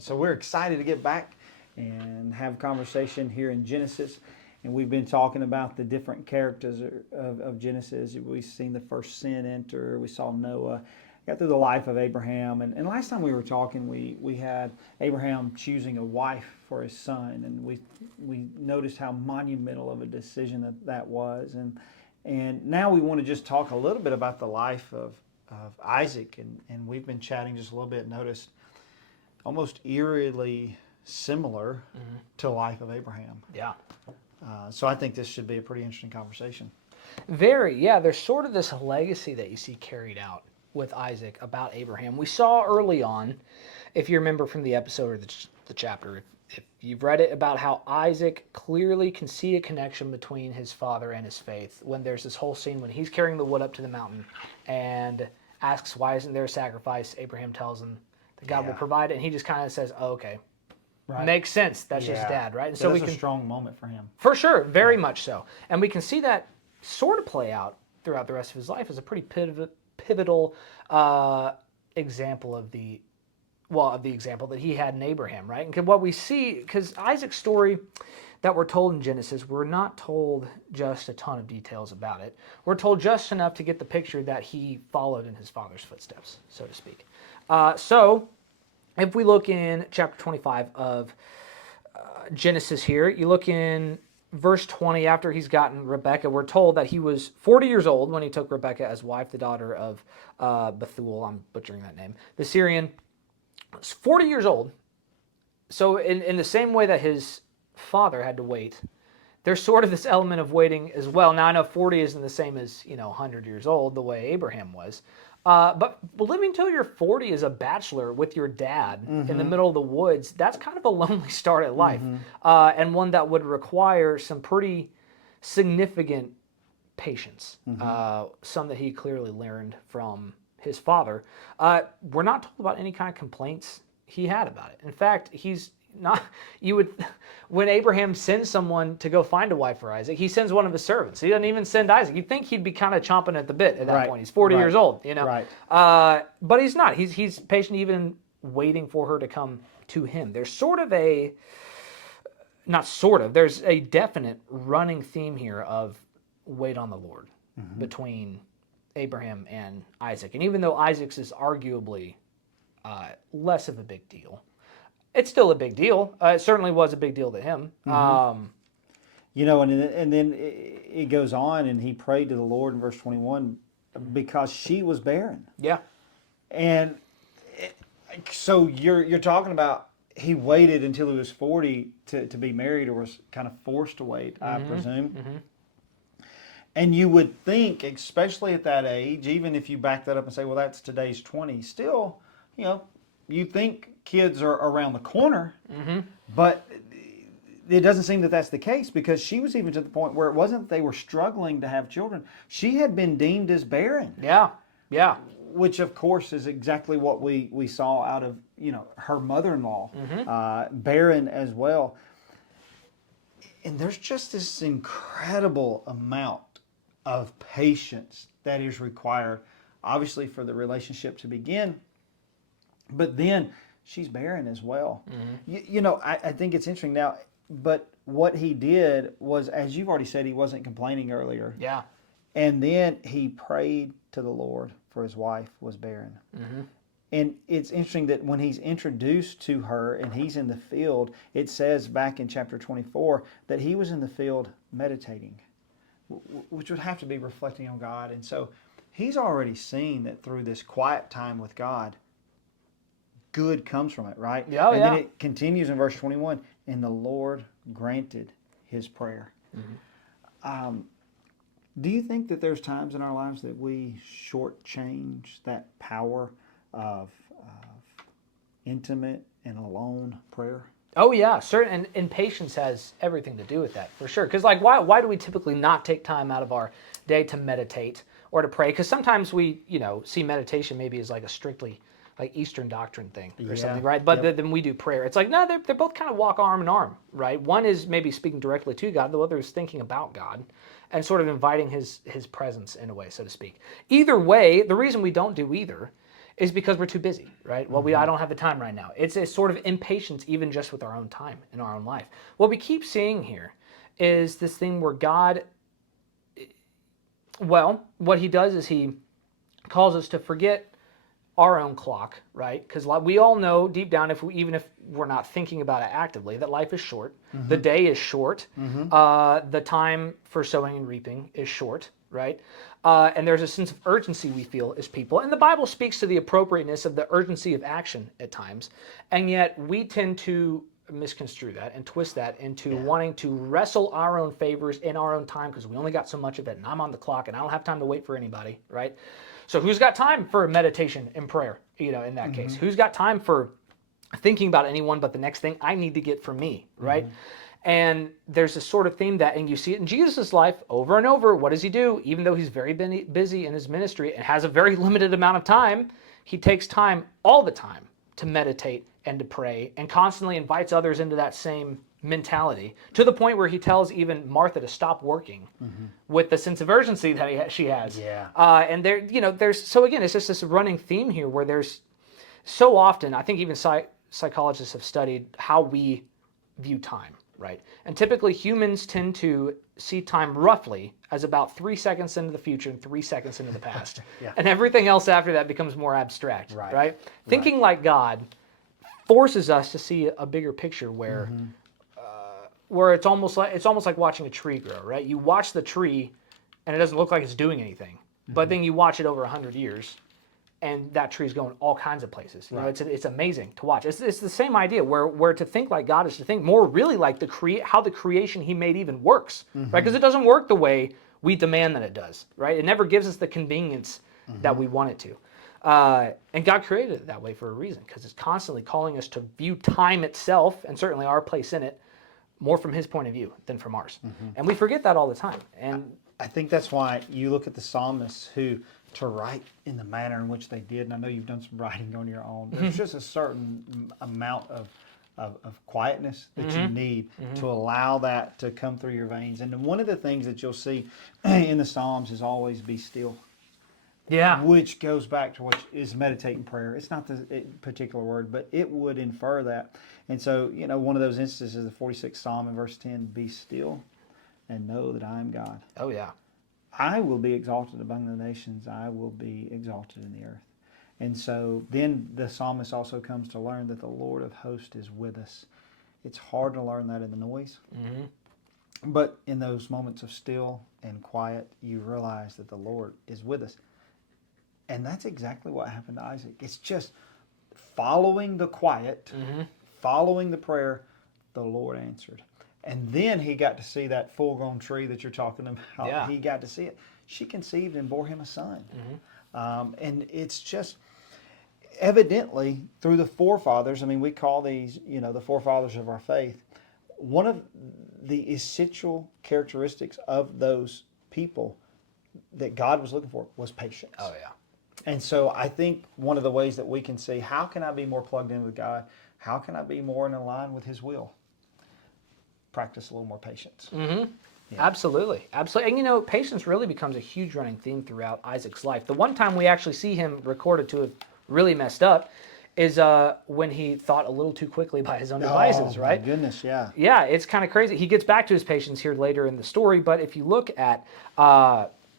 So we're excited to get back and have a conversation here in Genesis. And we've been talking about the different characters of Genesis. We've seen the first sin enter. We saw Noah. Got through the life of Abraham. And last time we were talking, we had Abraham choosing a wife for his son. And we noticed how monumental of a decision that was. And now we want to just talk a little bit about the life of Isaac. And we've been chatting just a little bit. Noticed almost eerily similar to the life of Abraham. Yeah. So I think this should be a pretty interesting conversation. Very, yeah. There's sort of this legacy that you see carried out with Isaac about Abraham. We saw early on, if you remember from the episode or the chapter, if you've read it, about how Isaac clearly can see a connection between his father and his faith. When there's this whole scene when he's carrying the wood up to the mountain and asks, why isn't there a sacrifice? Abraham tells him that God will provide it, and he just kind of says, oh, okay. Right. Makes sense. That's his dad, right? And so we can, a strong moment for him. For sure, very much so. And we can see that sort of play out throughout the rest of his life as a pretty pivotal example of the example that he had in Abraham, right? And what we see, because Isaac's story that we're told in Genesis, we're not told just a ton of details about it. We're told just enough to get the picture that he followed in his father's footsteps, so to speak. So if we look in chapter 25 of Genesis here, you look in verse 20, after he's gotten Rebekah, we're told that he was 40 years old when he took Rebekah as wife, the daughter of Bethuel, I'm butchering that name, the Syrian. 40 years old. So in the same way that his father had to wait, there's sort of this element of waiting as well. Now I know 40 isn't the same as 100 years old, the way Abraham was. But living till you're 40 as a bachelor with your dad in the middle of the woods, that's kind of a lonely start at life, and one that would require some pretty significant patience, some that he clearly learned from his father. We're not told about any kind of complaints he had about it. In fact, he's not. When Abraham sends someone to go find a wife for Isaac, he sends one of his servants. He doesn't even send Isaac. You'd think he'd be kind of chomping at the bit at that point. He's 40 years old, Right. But he's not. He's patient, even waiting for her to come to him. There's there's a definite running theme here of wait on the Lord between Abraham and Isaac. And even though Isaac's is arguably less of a big deal, it's still a big deal. It certainly was a big deal to him. And then it goes on, and he prayed to the Lord in verse 21 because she was barren. Yeah. And so you're talking about he waited until he was 40 to be married, or was kind of forced to wait, I presume. And you would think, especially at that age, even if you back that up and say, well, that's today's 20, still, you think kids are around the corner, but it doesn't seem that that's the case, because she was even to the point where it wasn't that they were struggling to have children. She had been deemed as barren. Yeah, yeah. Which, of course, is exactly what we saw out of, her mother-in-law, barren as well. And there's just this incredible amount of patience that is required, obviously, for the relationship to begin. But then she's barren as well. I think it's interesting now, but what he did was, as you've already said, he wasn't complaining earlier. Yeah. And then he prayed to the Lord for his wife was barren. And it's interesting that when he's introduced to her and he's in the field, it says back in chapter 24 that he was in the field meditating, which would have to be reflecting on God. And so he's already seen that through this quiet time with God, good comes from it, right? Yeah, and then it continues in verse 21, and the Lord granted his prayer. Do you think that there's times in our lives that we shortchange that power of intimate and alone prayer? Oh yeah, certain, and patience has everything to do with that, for sure. Because why do we typically not take time out of our day to meditate or to pray? Because sometimes we see meditation maybe as like a strictly like Eastern doctrine thing or something, right? But then we do prayer. It's like, no, they're both kind of walk arm in arm, right? One is maybe speaking directly to God, the other is thinking about God and sort of inviting his presence in a way, so to speak. Either way, the reason we don't do either is because we're too busy, right? Well, I don't have the time right now. It's a sort of impatience, even just with our own time in our own life. What we keep seeing here is this thing where God, well, what he does is he calls us to forget our own clock, right? Because we all know deep down, even if we're not thinking about it actively, that life is short. The day is short. The time for sowing and reaping is short, right? And there's a sense of urgency we feel as people. And the Bible speaks to the appropriateness of the urgency of action at times. And yet we tend to misconstrue that and twist that into wanting to wrestle our own favors in our own time because we only got so much of it and I'm on the clock and I don't have time to wait for anybody, right? So who's got time for meditation and prayer, in that case? Who's got time for thinking about anyone but the next thing I need to get for me, right? And there's this sort of theme that, and you see it in Jesus' life over and over. What does he do? Even though he's very busy in his ministry and has a very limited amount of time, he takes time all the time to meditate and to pray and constantly invites others into that same mentality to the point where he tells even Martha to stop working with the sense of urgency that she has. Yeah. And there's so again, it's just this running theme here where there's so often, I think even psychologists have studied how we view time, right? And typically humans tend to see time roughly as about 3 seconds into the future and 3 seconds into the past. And everything else after that becomes more abstract, right? Thinking like God forces us to see a bigger picture where it's almost like watching a tree grow, right? You watch the tree and it doesn't look like it's doing anything, but then you watch it over 100 years and that tree's going all kinds of places. It's amazing to watch. It's the same idea where to think like God is to think more really like how the creation he made even works, right? Because it doesn't work the way we demand that it does, right? It never gives us the convenience that we want it to. And God created it that way for a reason, because it's constantly calling us to view time itself, and certainly our place in it, more from his point of view than from ours. And we forget that all the time. And I think that's why you look at the psalmists who, to write in the manner in which they did, and I know you've done some writing on your own, there's just a certain amount of quietness that you need to allow that to come through your veins. And one of the things that you'll see in the Psalms is always be still. yeah, Which goes back to what is meditating prayer. It's not the particular word, but it would infer that. And so, one of those instances is the 46th Psalm in verse 10, be still and know that I am God. oh yeah, I will be exalted among the nations. I will be exalted in the earth. And so then the psalmist also comes to learn that the Lord of hosts is with us. It's hard to learn that in the noise. But in those moments of still and quiet, you realize that the Lord is with us. And that's exactly what happened to Isaac. It's just following the quiet, following the prayer, the Lord answered. And then he got to see that full-grown tree that you're talking about. Yeah. He got to see it. She conceived and bore him a son. And it's just evidently through the forefathers. I mean, we call these, the forefathers of our faith. One of the essential characteristics of those people that God was looking for was patience. oh yeah. And so I think one of the ways that we can see, how can I be more plugged in with God? How can I be more in line with his will? Practice a little more patience. Yeah. Absolutely. And patience really becomes a huge running theme throughout Isaac's life. The one time we actually see him recorded to have really messed up is when he thought a little too quickly by his own devices, right? My goodness, yeah. Yeah, it's kind of crazy. He gets back to his patience here later in the story, but if you look at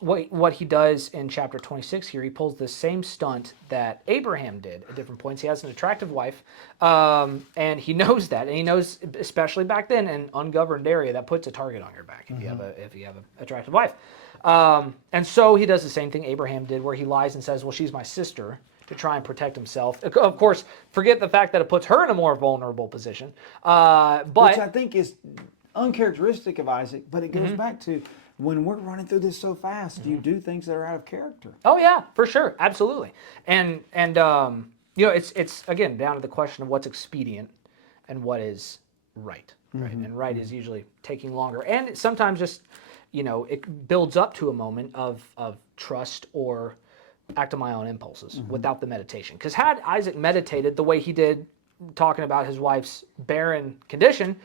what he does in chapter 26 here, he pulls the same stunt that Abraham did at different points. He has an attractive wife, and he knows that, and he knows, especially back then, an ungoverned area, that puts a target on your back if you have an attractive wife. And so he does the same thing Abraham did, where he lies and says, well, she's my sister, to try and protect himself. Of course, forget the fact that it puts her in a more vulnerable position. But Which I think is uncharacteristic of Isaac, but it goes back to when we're running through this so fast, you do things that are out of character. Oh yeah, for sure, absolutely. And it's again down to the question of what's expedient and what is right. Right, and right is usually taking longer, and sometimes just it builds up to a moment of trust or act on my own impulses without the meditation. Because had Isaac meditated the way he did, talking about his wife's barren condition,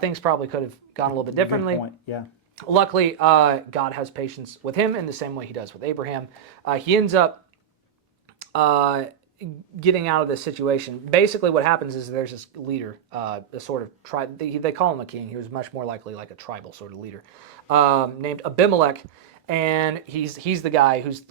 things probably could have gone a little bit differently. Good point. Yeah. Luckily, God has patience with him in the same way he does with Abraham. He ends up getting out of this situation. Basically, what happens is there's this leader, a sort of tribe. They call him a king. He was much more likely like a tribal sort of leader, named Abimelech, and he's the guy who's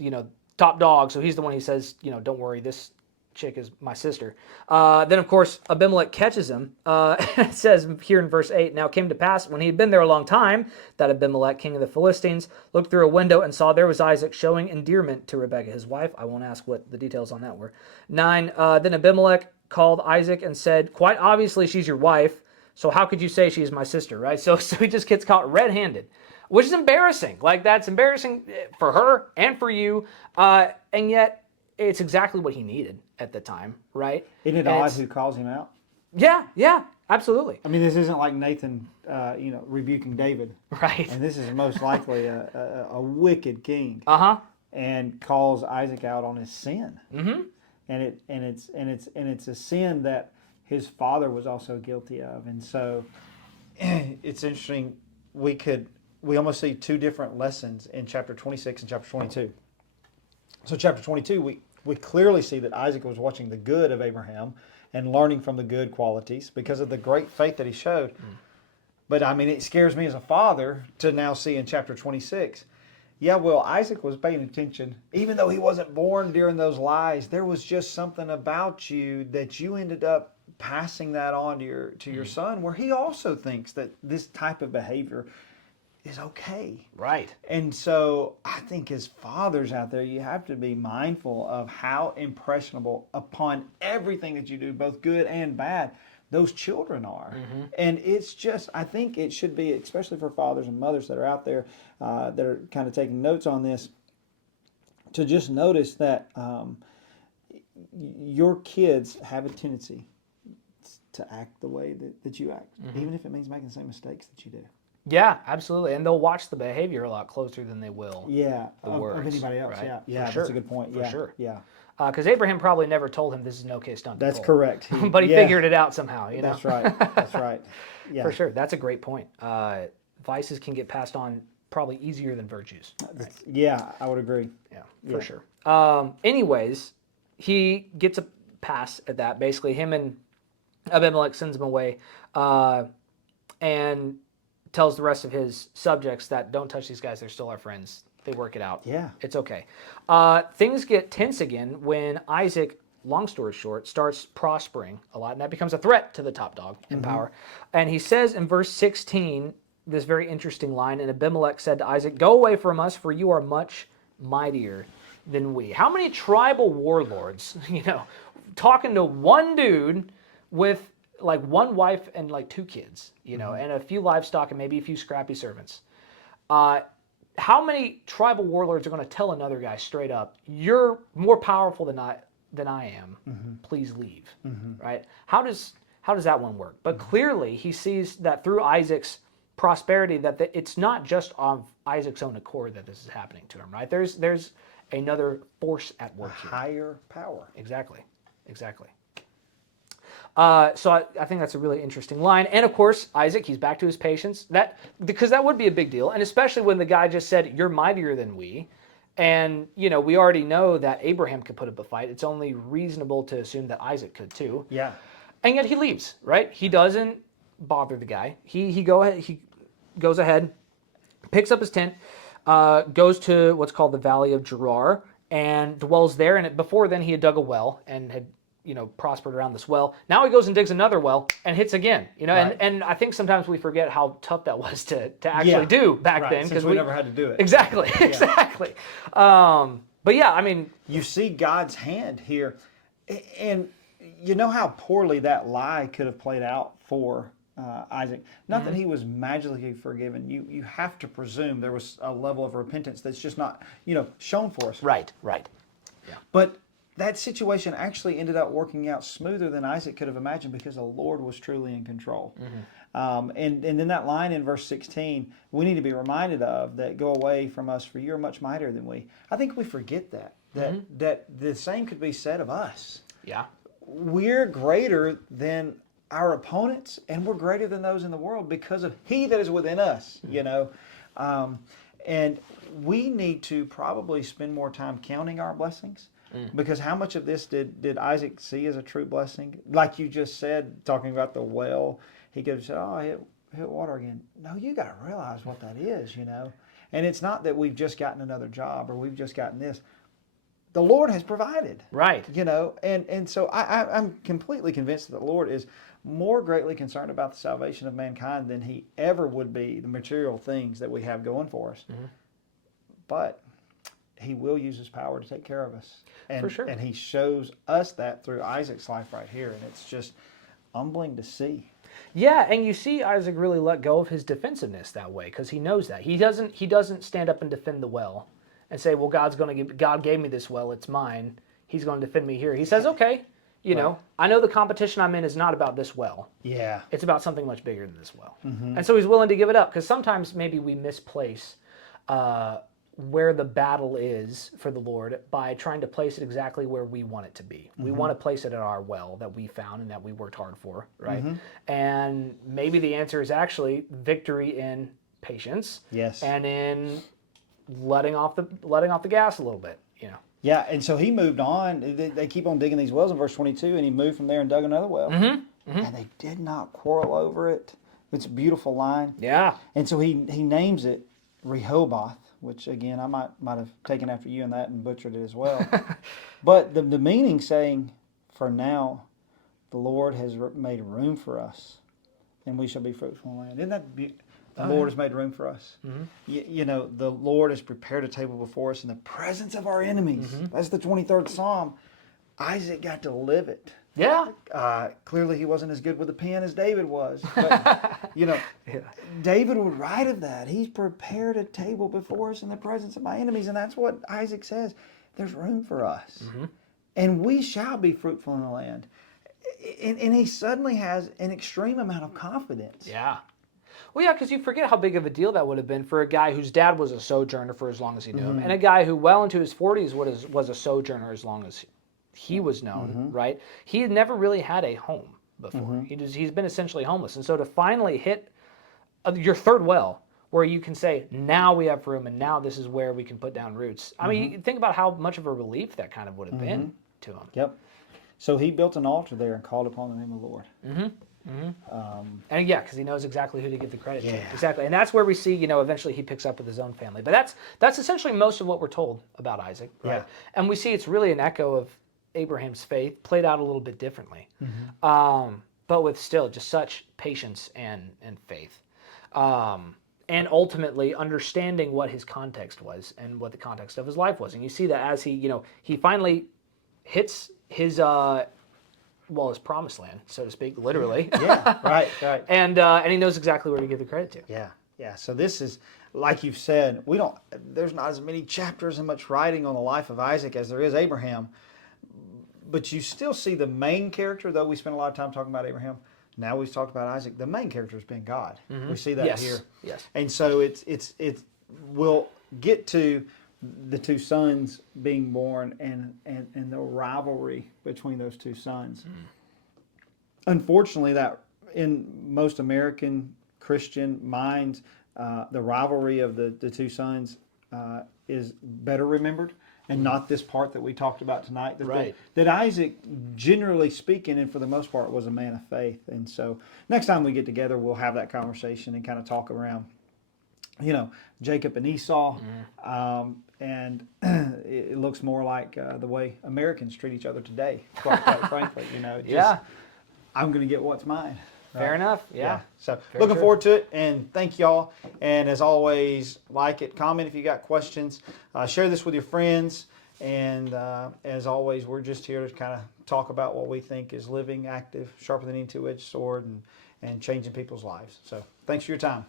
top dog. So he's the one who says, don't worry, this chick is my sister. Then, of course, Abimelech catches him. It says here in verse 8, now it came to pass when he had been there a long time that Abimelech, king of the Philistines, looked through a window and saw there was Isaac showing endearment to Rebekah, his wife. I won't ask what the details on that were. 9, then Abimelech called Isaac and said, quite obviously she's your wife, so how could you say she's my sister, right? So he just gets caught red-handed, which is embarrassing. Like, that's embarrassing for her and for you, and yet it's exactly what he needed at the time, right? Isn't it odd who calls him out? Yeah, absolutely. I mean, this isn't like Nathan, rebuking David, Right. and this is most likely a wicked king, and calls Isaac out on his sin, and it's a sin that his father was also guilty of, and so it's interesting. We almost see two different lessons in chapter 26 and chapter 22. So chapter 22, we clearly see that Isaac was watching the good of Abraham and learning from the good qualities because of the great faith that he showed. But I mean, it scares me as a father to now see in chapter 26, Isaac was paying attention. Even though he wasn't born during those lies, there was just something about you that you ended up passing that on to your son, where he also thinks that this type of behavior is okay. Right. And so I think as fathers out there, you have to be mindful of how impressionable upon everything that you do, both good and bad, those children are. And it's just, I think it should be, especially for fathers and mothers that are out there that are kind of taking notes on this, to just notice that your kids have a tendency to act the way that you act, even if it means making the same mistakes that you do. Yeah, absolutely. And they'll watch the behavior a lot closer than they will the of words, of anybody else. right? Yeah, sure. That's a good point. For sure. Yeah. Because Abraham probably never told him this is an okay stunt to That's pull. correct. But he figured it out somehow, That's right. That's right. Yeah. For sure. That's a great point. Vices can get passed on probably easier than virtues. Right? Yeah, I would agree. Yeah, for sure. Anyways, he gets a pass at that. Basically, him and Abimelech sends him away and tells the rest of his subjects that don't touch these guys. They're still our friends. They work it out. Yeah. It's okay. Things get tense again when Isaac, long story short, starts prospering a lot, and that becomes a threat to the top dog in power. And he says in verse 16, this very interesting line, and Abimelech said to Isaac, go away from us, for you are much mightier than we. How many tribal warlords, talking to one dude with like one wife and like 2 kids, and a few livestock and maybe a few scrappy servants. How many tribal warlords are going to tell another guy straight up, you're more powerful than I am, please leave, right? How does that one work? But clearly he sees that through Isaac's prosperity, that it's not just of Isaac's own accord that this is happening to him, right? There's another force at work here. Higher power. Exactly. So I think that's a really interesting line. And of course, Isaac, he's back to his patience. Because that would be a big deal. And especially when the guy just said, you're mightier than we. And, we already know that Abraham could put up a fight. It's only reasonable to assume that Isaac could too. Yeah. And yet he leaves, right? He doesn't bother the guy. He goes ahead, picks up his tent, goes to what's called the Valley of Gerar, and dwells there. And before then, he had dug a well and had prospered around this well. Now he goes and digs another well and hits again. Right. And I think sometimes we forget how tough that was to actually do back then, because we never had to do it. Exactly. But yeah, I mean, you see God's hand here, and you know how poorly that lie could have played out for Isaac. Not that he was magically forgiven. You have to presume there was a level of repentance that's just not shown for us. Right. Yeah. But that situation actually ended up working out smoother than Isaac could have imagined, because the Lord was truly in control. And then that line in verse 16, we need to be reminded of, that go away from us, for you're much mightier than we. I think we forget that the same could be said of us. Yeah. We're greater than our opponents, and we're greater than those in the world because of He that is within us, and we need to probably spend more time counting our blessings Because how much of this did Isaac see as a true blessing? Like you just said, talking about the well, he goes, oh, I hit water again. No, you got to realize what that is, you know. And it's not that we've just gotten another job or we've just gotten this. The Lord has provided. Right. You know, and so I'm completely convinced that the Lord is more greatly concerned about the salvation of mankind than he ever would be the material things that we have going for us. But he will use his power to take care of us. And, For sure. And he shows us that through Isaac's life right here. And it's just humbling to see. Yeah, and you see Isaac really let go of his defensiveness that way because he knows that. He doesn't stand up and defend the well and say, well, God gave me this well, it's mine. He's going to defend me here. He says, okay, you know, I know the competition I'm in is not about this well. Yeah. It's about something much bigger than this well. And so he's willing to give it up because sometimes maybe we misplace where the battle is for the Lord by trying to place it exactly where we want it to be. We want to place it at our well that we found and that we worked hard for, right? And maybe the answer is actually victory in patience. Yes. And in letting off the gas a little bit, you know. Yeah, and so he moved on. They keep on digging these wells in verse 22, and he moved from there and dug another well. And they did not quarrel over it. It's a beautiful line. Yeah. And so he names it Rehoboth, which again I might have taken after you in that and butchered it as well. But the meaning saying, for now, the Lord has made room for us, and we shall be fruitful in the land. Isn't that beautiful? The Lord has made room for us. You know, the Lord has prepared a table before us in the presence of our enemies. That's the 23rd Psalm. Isaac got to live it. Yeah. Clearly, he wasn't as good with a pen as David was. But, you know, David would write of that. He's prepared a table before us in the presence of my enemies. And that's what Isaac says. There's room for us. And we shall be fruitful in the land. And he suddenly has an extreme amount of confidence. Yeah. Well, yeah, because you forget how big of a deal that would have been for a guy whose dad was a sojourner for as long as he knew him, and a guy who well into his 40s was a sojourner as long as he was known, right? He had never really had a home before. He's been essentially homeless. And so to finally hit your third well, where you can say, now we have room, and now this is where we can put down roots. I mean, you think about how much of a relief that kind of would have been to him. Yep. So he built an altar there and called upon the name of the Lord. And yeah, because he knows exactly who to give the credit to. Exactly. And that's where we see, you know, eventually he picks up with his own family. But that's essentially most of what we're told about Isaac, right? Yeah. And we see it's really an echo of Abraham's faith, played out a little bit differently. But with still just such patience and faith. And ultimately understanding what his context was and what the context of his life was. And you see that as he finally hits his his promised land, so to speak, literally. Yeah, right. And he knows exactly where to give the credit to. Yeah. So this is, like you've said, there's not as many chapters and much writing on the life of Isaac as there is Abraham. But you still see the main character, though we spent a lot of time talking about Abraham. Now we've talked about Isaac. The main character has been God. We see that here. Yes. And so we'll get to the two sons being born and the rivalry between those two sons. Unfortunately, that in most American Christian minds, the rivalry of the two sons is better remembered, and not this part that we talked about tonight. That Isaac, generally speaking, and for the most part, was a man of faith. And so next time we get together, we'll have that conversation and kind of talk around, Jacob and Esau. And it looks more like the way Americans treat each other today, quite frankly. I'm going to get what's mine. Fair enough. Yeah. So looking forward to it, and thank y'all. And as always, like it, comment if you got questions, share this with your friends. And as always, we're just here to kind of talk about what we think is living, active, sharper than any two-edged sword, and changing people's lives. So thanks for your time.